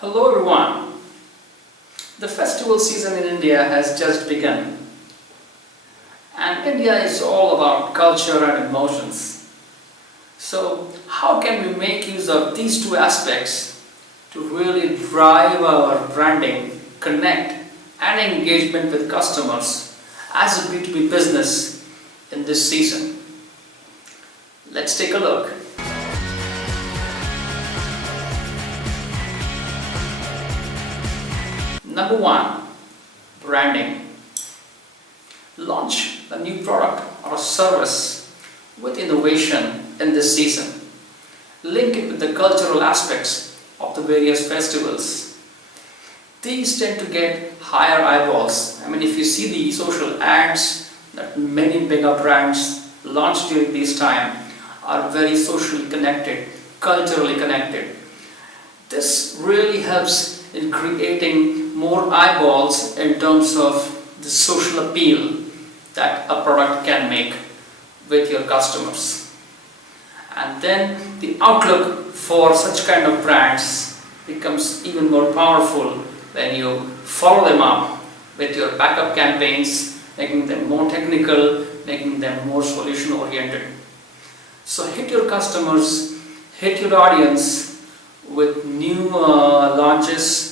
Hello everyone. The festival season in India has just begun, and India is all about culture and emotions. So how can we make use of these two aspects to really drive our branding, connect and engagement with customers as a B2B business in this season? Let's take a look. Number one, branding. Launch a new product or a service with innovation in this season. Link it with the cultural aspects of the various festivals. These tend to get higher eyeballs. If you see the social ads that many bigger brands launch during this time are very socially connected, culturally connected. This really helps in creating more eyeballs in terms of the social appeal that a product can make with your customers. And then the outlook for such kind of brands becomes even more powerful when you follow them up with your backup campaigns, making them more technical, making them more solution oriented. So hit your customers, hit your audience with new launches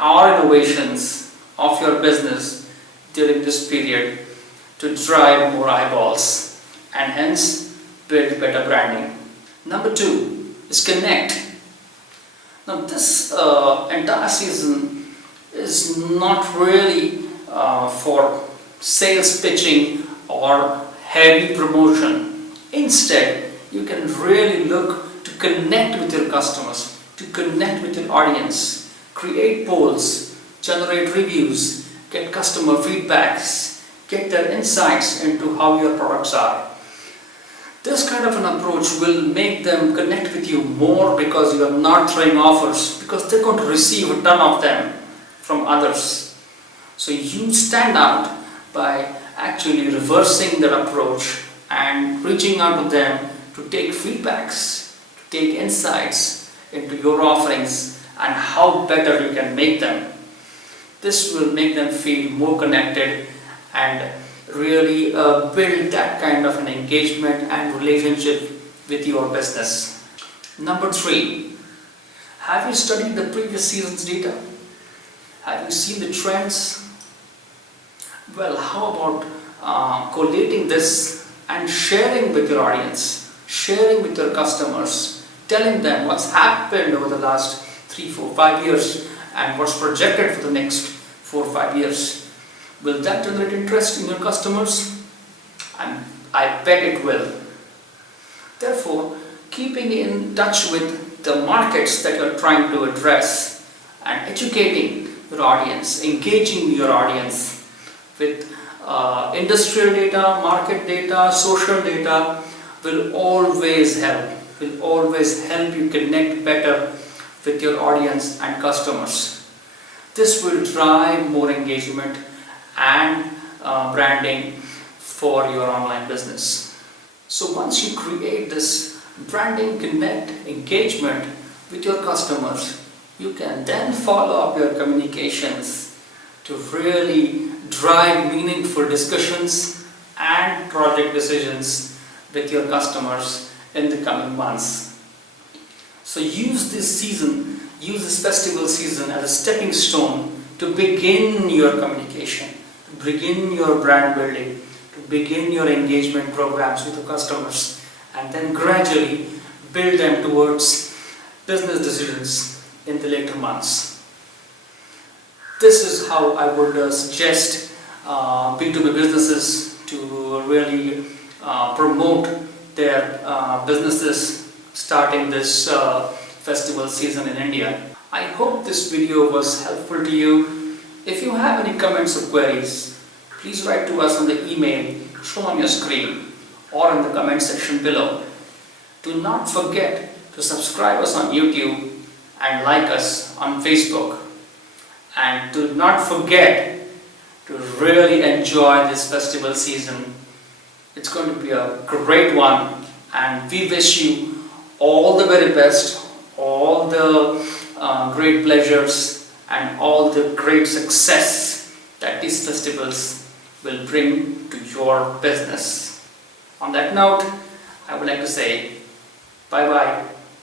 or innovations of your business during this period to drive more eyeballs and hence build better branding. Number two is connect. Now this entire season is not really for sales pitching or heavy promotion. Instead, you can really look to connect with your customers, to connect with your audience, create polls, generate reviews, get customer feedbacks, get their insights into how your products are. This kind of an approach will make them connect with you more because you are not throwing offers, because they're going to receive a ton of them from others. So you stand out by actually reversing that approach and reaching out to them to take feedbacks, to take insights into your offerings and how better you can make them. This will make them feel more connected and really build that kind of an engagement and relationship with your business. Number three, have you studied the previous season's data? Have you seen the trends? Well, how about collating this and sharing with your audience, sharing with your customers, telling them what's happened over the last 3, 4, 5 years and what's projected for the next 4 or 5 years. Will that generate interest in your customers? I bet it will. Therefore, keeping in touch with the markets that you're trying to address and educating your audience, engaging your audience with industrial data, market data, social data will always help you connect better with your audience and customers. This will drive more engagement and branding for your online business. So once you create this branding, connect, engagement with your customers, you can then follow up your communications to really drive meaningful discussions and project decisions with your customers in the coming months. So use this festival season as a stepping stone to begin your communication, to begin your brand building, to begin your engagement programs with your customers, and then gradually build them towards business decisions in the later months. This is how I would suggest B2B businesses to really promote their businesses starting this festival season in India. I hope this video was helpful to you. If you have any comments or queries, please write to us on the email shown on your screen or in the comment section below. Do not forget to subscribe us on YouTube and like us on Facebook. And do not forget to really enjoy this festival season. It's going to be a great one, and we wish you all the very best, all the great pleasures and all the great success that these festivals will bring to your business. On that note, I would like to say bye bye.